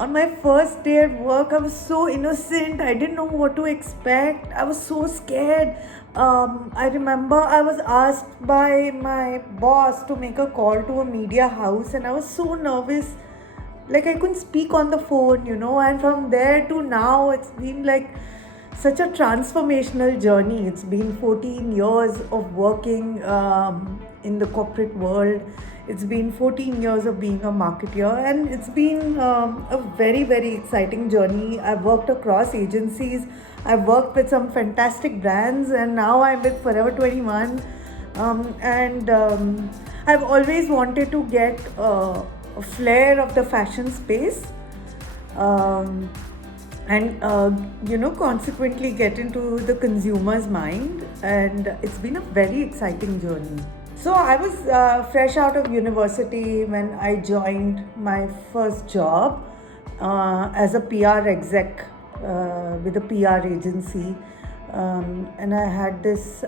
On my first day at work, I was so innocent. I didn't know what to expect. I was so scared. I remember I was asked by my boss to make a call to a media house, and I was so nervous. Like, I couldn't speak on the phone, and from there to now, it's been like such a transformational journey. It's been 14 years of working in the corporate world. It's been 14 years of being a marketer, and it's been a very, very exciting journey. I've worked across agencies, I've worked with some fantastic brands, and now I'm with Forever 21. And I've always wanted to get a flair of the fashion space. Um, and consequently get into the consumer's mind, and it's been a very exciting journey. So I was fresh out of university when I joined my first job as a PR exec with a PR agency, and I had this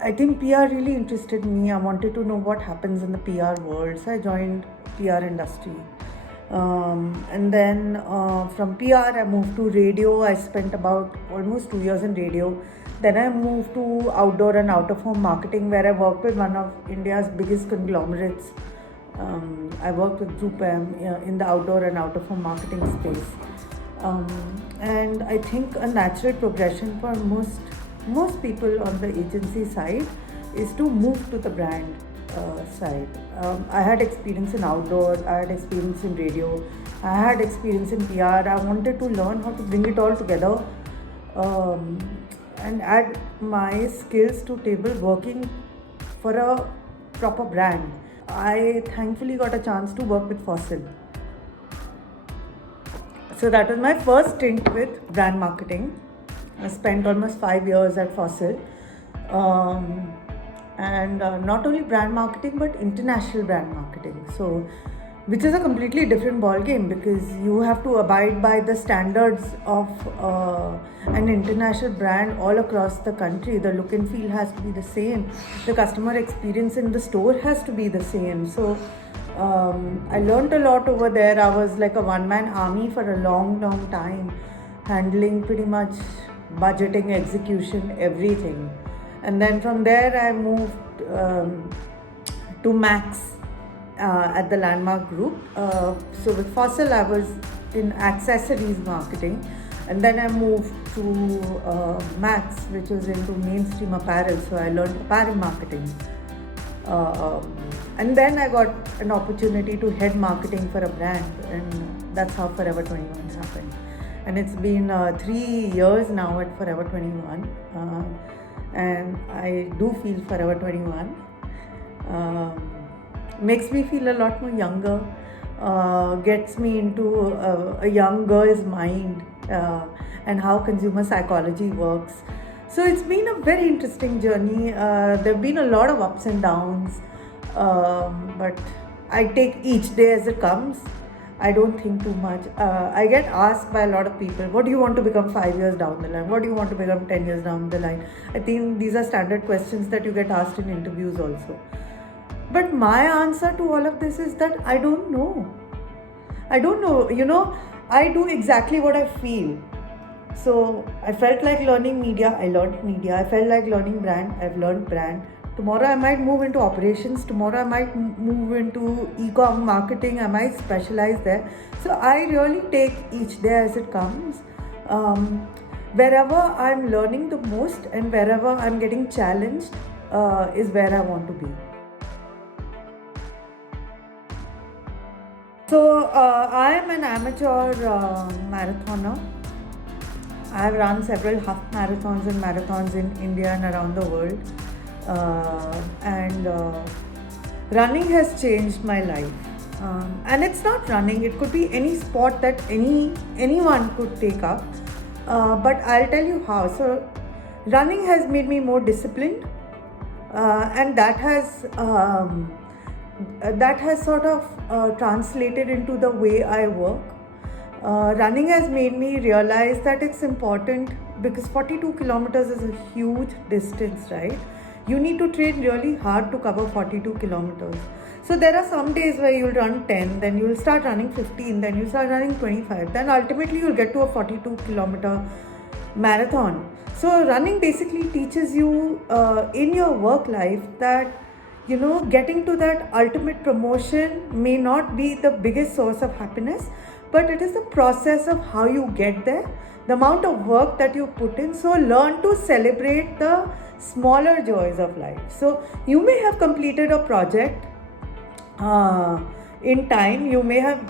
I think PR really interested me. I wanted to know what happens in the PR world, so I joined PR industry. And then from PR, I moved to radio. I spent about almost 2 years in radio. Then I moved to outdoor and out of home marketing, where I worked with one of India's biggest conglomerates. I worked with Zoopam in the outdoor and out of home marketing space. And I think a natural progression for most people on the agency side is to move to the brand side. I had experience in outdoor, I had experience in radio, I had experience in PR. I wanted to learn how to bring it all together and add my skills to table working for a proper brand. I thankfully got a chance to work with Fossil. So that was my first stint with brand marketing. I spent almost 5 years at Fossil. And not only brand marketing but international brand marketing, so which is a completely different ball game, because you have to abide by the standards of an international brand all across the country. The look and feel has to be the same, the customer experience in the store has to be the same. So I learned a lot over there. I was like a one-man army for a long time, handling pretty much budgeting, execution, everything. And then from there I moved to Max at the Landmark Group. So with Fossil I was in accessories marketing, and then I moved to Max, which was into mainstream apparel. So I learned apparel marketing. And then I got an opportunity to head marketing for a brand, and that's how Forever 21 happened. And it's been 3 years now at Forever 21. And I do feel Forever 21 makes me feel a lot more younger, gets me into a young girl's mind and how consumer psychology works. So it's been a very interesting journey. There have been a lot of ups and downs, but I take each day as it comes. I don't think too much. I get asked by a lot of people, what do you want to become 5 years down the line? What do you want to become 10 years down the line? I think these are standard questions that you get asked in interviews also. But my answer to all of this is that I don't know. I don't know. I do exactly what I feel. So I felt like learning media, I learned media. I felt like learning brand, I've learned brand. Tomorrow I might move into operations. Tomorrow I might move into e-com marketing. I might specialize there. So I really take each day as it comes. Wherever I'm learning the most and wherever I'm getting challenged is where I want to be. So I am an amateur marathoner. I have run several half marathons and marathons in India and around the world. And running has changed my life. And it's not running, it could be any sport that anyone could take up. But I'll tell you how. So running has made me more disciplined, and that has sort of translated into the way I work. Running has made me realize that it's important, because 42 kilometers is a huge distance, right? You need to train really hard to cover 42 kilometers. So there are some days where you'll run 10, then you'll start running 15, then you'll start running 25, then ultimately you'll get to a 42-kilometer marathon. So running basically teaches you in your work life that, getting to that ultimate promotion may not be the biggest source of happiness, but it is the process of how you get there, the amount of work that you put in. So learn to celebrate the smaller joys of life. So you may have completed a project in time, you may have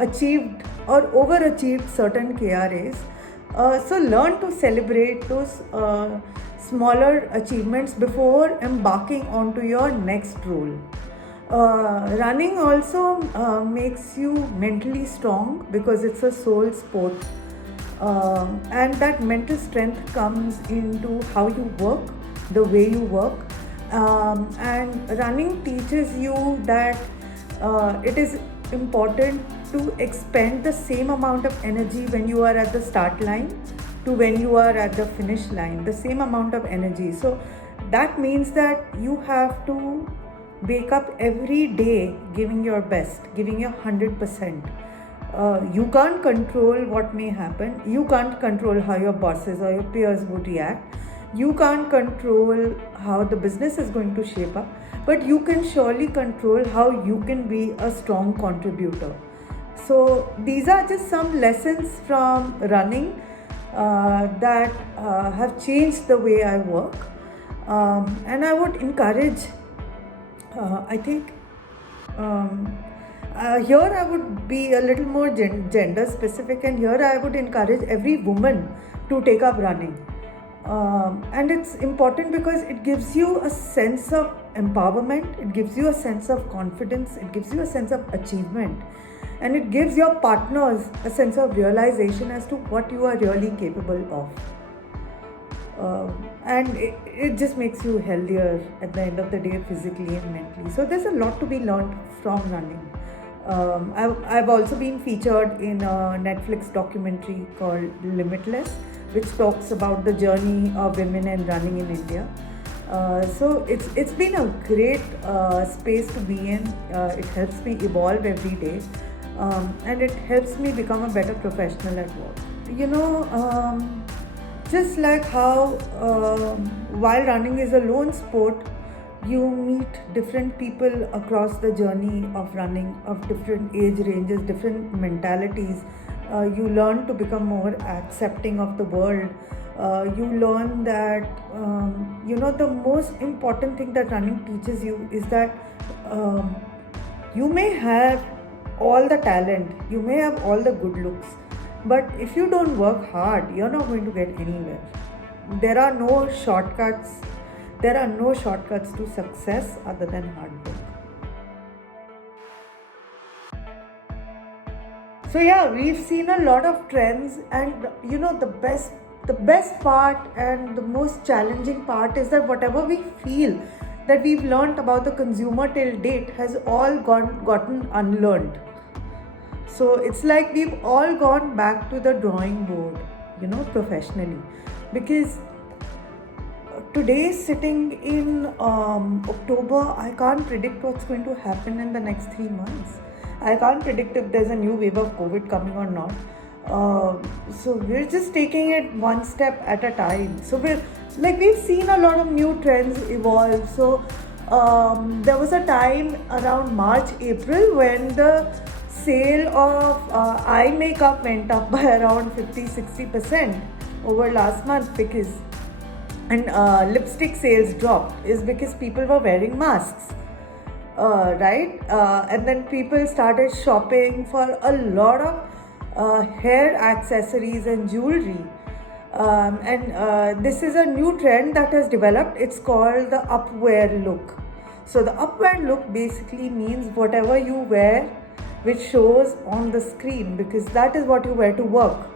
achieved or overachieved certain KRAs. So learn to celebrate those smaller achievements before embarking onto your next role. Running also makes you mentally strong because it's a soul sport. And that mental strength comes into how you work, the way you work. And running teaches you that it is important to expend the same amount of energy when you are at the start line to when you are at the finish line, the same amount of energy. So that means that you have to wake up every day giving your best, giving your 100%. You can't control what may happen. You can't control how your bosses or your peers would react. You can't control how the business is going to shape up, but you can surely control how you can be a strong contributor. So these are just some lessons from running that have changed the way I work. And I would encourage, here I would be a little more gender specific, and here I would encourage every woman to take up running. And it's important because it gives you a sense of empowerment, it gives you a sense of confidence, it gives you a sense of achievement, and it gives your partners a sense of realization as to what you are really capable of. And it just makes you healthier at the end of the day, physically and mentally. So there's a lot to be learned from running. I've also been featured in a Netflix documentary called Limitless, which talks about the journey of women and running in India. So it's been a great space to be in. It helps me evolve every day, and it helps me become a better professional at work. Just like how while running is a lone sport, you meet different people across the journey of running, of different age ranges, different mentalities. You learn to become more accepting of the world. You learn that, the most important thing that running teaches you is that you may have all the talent, you may have all the good looks, but if you don't work hard, you're not going to get anywhere. There are no shortcuts. There are no shortcuts to success other than hard work. So yeah, we've seen a lot of trends, and the best part and the most challenging part is that whatever we feel that we've learned about the consumer till date has all gotten unlearned. So it's like we've all gone back to the drawing board, professionally, because today, sitting in October, I can't predict what's going to happen in the next 3 months. I can't predict if there's a new wave of COVID coming or not. So we're just taking it one step at a time. So we've seen a lot of new trends evolve. So there was a time around March, April when the sale of eye makeup went up by around 50-60% over last month, and lipstick sales dropped is because people were wearing masks, right? And then people started shopping for a lot of hair accessories and jewelry. And this is a new trend that has developed. It's called the upwear look. So the upwear look basically means whatever you wear which shows on the screen, because that is what you wear to work.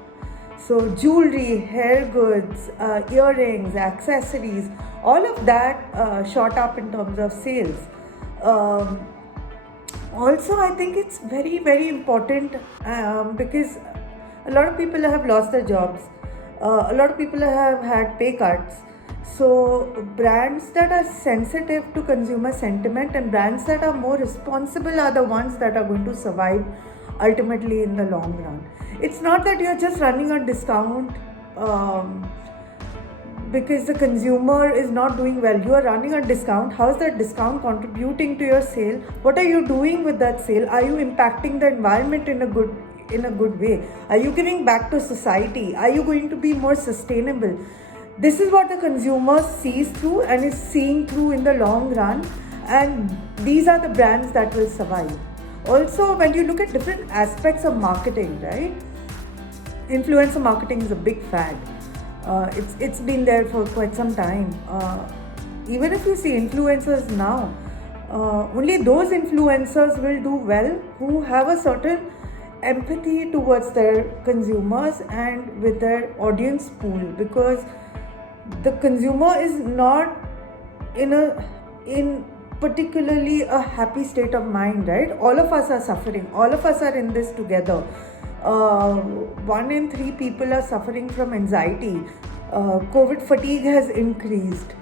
So jewelry, hair goods, earrings, accessories, all of that shot up in terms of sales. Also, I think it's very, very important because a lot of people have lost their jobs. A lot of people have had pay cuts. So brands that are sensitive to consumer sentiment and brands that are more responsible are the ones that are going to survive ultimately in the long run. It's not that you're just running a discount because the consumer is not doing well. You are running a discount. How is that discount contributing to your sale? What are you doing with that sale? Are you impacting the environment in a good way? Are you giving back to society? Are you going to be more sustainable? This is what the consumer sees through and is seeing through in the long run, and these are the brands that will survive. Also, when you look at different aspects of marketing, right? Influencer marketing is a big fad. It's been there for quite some time. Even if you see influencers now, only those influencers will do well who have a certain empathy towards their consumers and with their audience pool, because the consumer is not in particularly a happy state of mind, right? All of us are suffering, all of us are in this together. 1 in 3 people are suffering from anxiety. COVID fatigue has increased.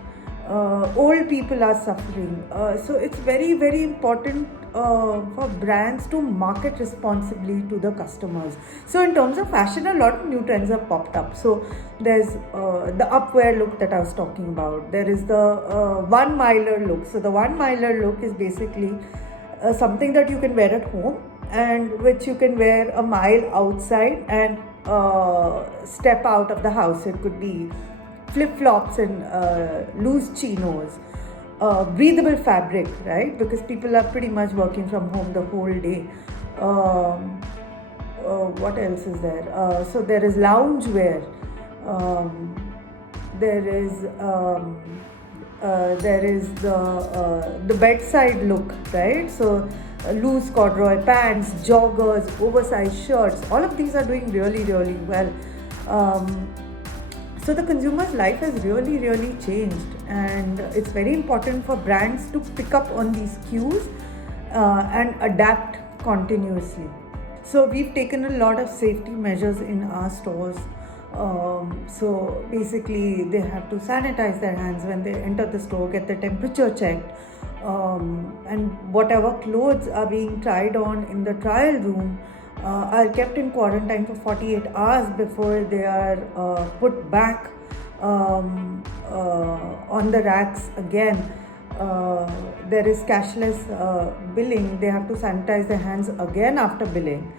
Old people are suffering. So it's very, very important for brands to market responsibly to the customers. So in terms of fashion, a lot of new trends have popped up. So there's the upwear look that I was talking about. There is the one miler look. So the one miler look is basically something that you can wear at home and which you can wear a mile outside and step out of the house. It could be flip-flops and loose chinos, breathable fabric, right? Because people are pretty much working from home the whole day. What else is there? So there is loungewear. There is the bedside look, right? So loose corduroy pants, joggers, oversized shirts, all of these are doing really, really well. So the consumer's life has really, really changed, and it's very important for brands to pick up on these cues and adapt continuously. So we've taken a lot of safety measures in our stores. So basically they have to sanitize their hands when they enter the store, get their temperature checked, and whatever clothes are being tried on in the trial room are kept in quarantine for 48 hours before they are put back on the racks again. There is cashless billing. They have to sanitize their hands again after billing.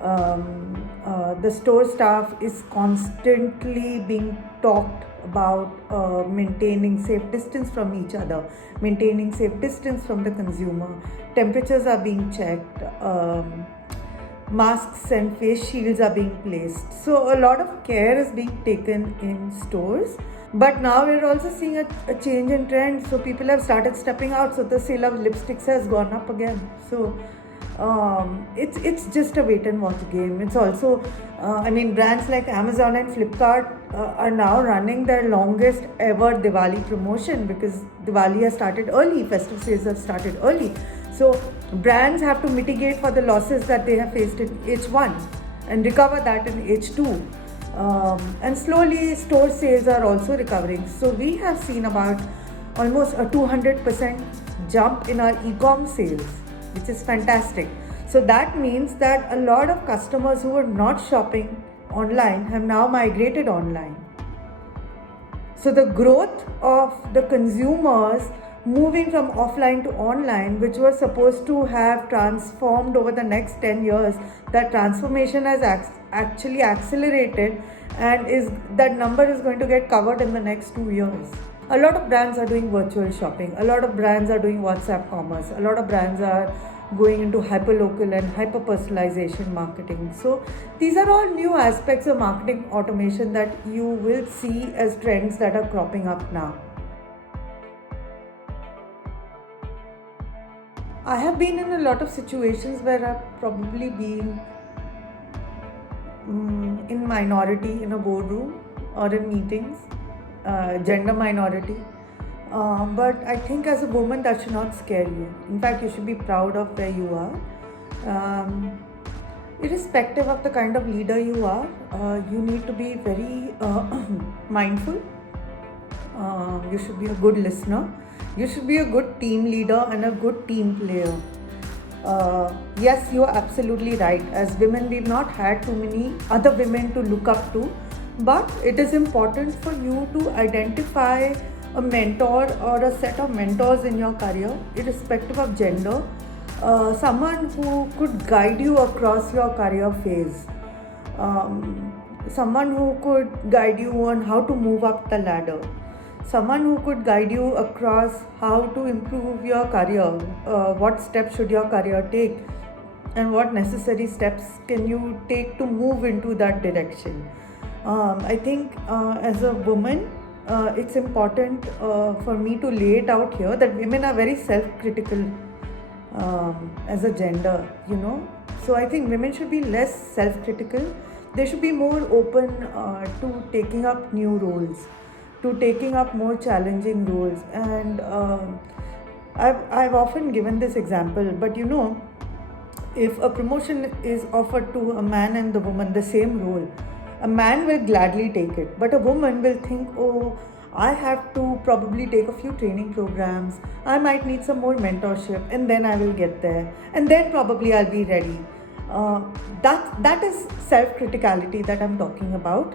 The store staff is constantly being talked about maintaining safe distance from each other, maintaining safe distance from the consumer. Temperatures are being checked. Masks and face shields are being placed. So a lot of care is being taken in stores. But now we're also seeing a change in trend. So people have started stepping out. So the sale of lipsticks has gone up again. So it's just a wait and watch game. It's also, brands like Amazon and Flipkart are now running their longest ever Diwali promotion, because Diwali has started early, festive sales have started early. So brands have to mitigate for the losses that they have faced in H1 and recover that in H2. And slowly store sales are also recovering. So we have seen about almost a 200% jump in our e-com sales, which is fantastic. So that means that a lot of customers who are not shopping online have now migrated online. So the growth of the consumers moving from offline to online, which was supposed to have transformed over the next 10 years, that transformation has actually accelerated, and that number is going to get covered in the next 2 years. A lot of brands are doing virtual shopping. A lot of brands are doing WhatsApp commerce. A lot of brands are going into hyperlocal and hyper-personalization marketing. So these are all new aspects of marketing automation that you will see as trends that are cropping up now. I have been in a lot of situations where I've probably been in minority in a boardroom or in meetings, gender minority. But I think as a woman that should not scare you. In fact, you should be proud of where you are. Irrespective of the kind of leader you are, you need to be very mindful. You should be a good listener. You should be a good team leader and a good team player. Yes, you are absolutely right. As women, we've not had too many other women to look up to, but it is important for you to identify a mentor or a set of mentors in your career, irrespective of gender. Someone who could guide you across your career phase. Someone who could guide you on how to move up the ladder, someone who could guide you across how to improve your career, what steps should your career take, and what necessary steps can you take to move into that direction. I think as a woman, it's important for me to lay it out here that women are very self-critical as a gender, you know. So I think women should be less self-critical. They should be more open to taking up new roles, to taking up more challenging roles. And I've often given this example, but you know, if a promotion is offered to a man and the woman, the same role, a man will gladly take it, but a woman will think, oh, I have to probably take a few training programs, I might need some more mentorship, and then I will get there, and then probably I'll be ready. That is self-criticality that I'm talking about,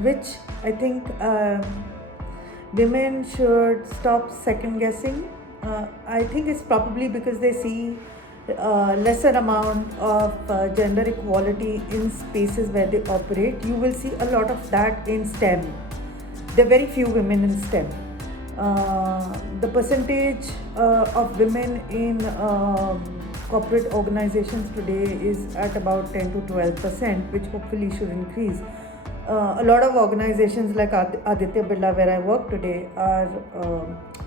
which I think women should stop second guessing. I think it's probably because they see lesser amount of gender equality in spaces where they operate. You will see a lot of that in STEM. There are very few women in STEM. The percentage of women in corporate organizations today is at about 10 to 12%, which hopefully should increase. A lot of organizations like Aditya Birla, where I work today, are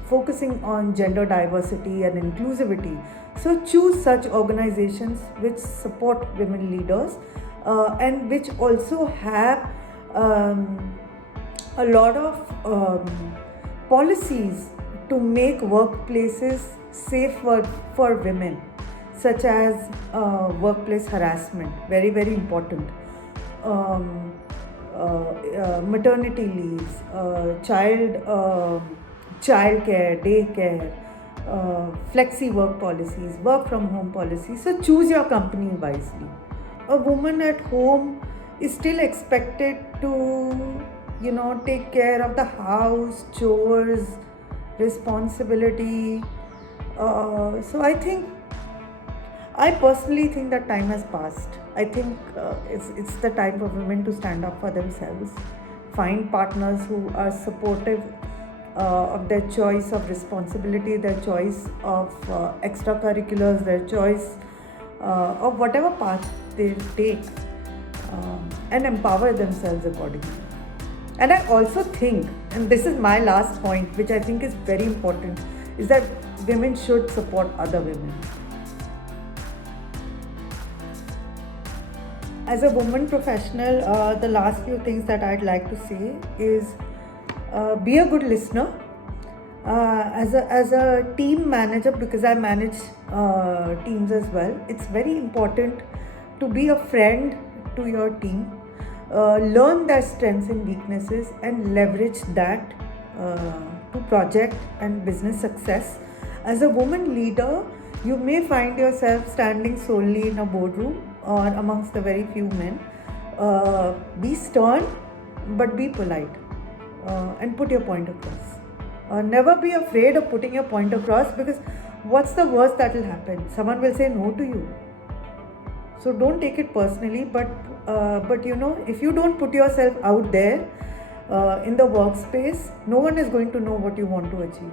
focusing on gender diversity and inclusivity. So choose such organizations which support women leaders and which also have a lot of policies to make workplaces safer for women, such as workplace harassment, very, very important. Maternity leaves, child care, daycare, flexi work policies, work from home policies. So choose your company wisely. A woman at home is still expected to, you know, take care of the house, chores, responsibility. So I personally think that time has passed. I think it's the time for women to stand up for themselves, find partners who are supportive of their choice of responsibility, their choice of extracurriculars, their choice of whatever path they take, and empower themselves accordingly. And I also think, and this is my last point, which I think is very important, is that women should support other women. As a woman professional, the last few things that I'd like to say is be a good listener. As a team manager, because I manage teams as well, it's very important to be a friend to your team. Learn their strengths and weaknesses and leverage that to project and business success. As a woman leader, you may find yourself standing solely in a boardroom or amongst the very few men. Be stern, but be polite, and put your point across. Never be afraid of putting your point across, because what's the worst that will happen? Someone will say no to you. So don't take it personally, but you know, if you don't put yourself out there in the workspace, no one is going to know what you want to achieve.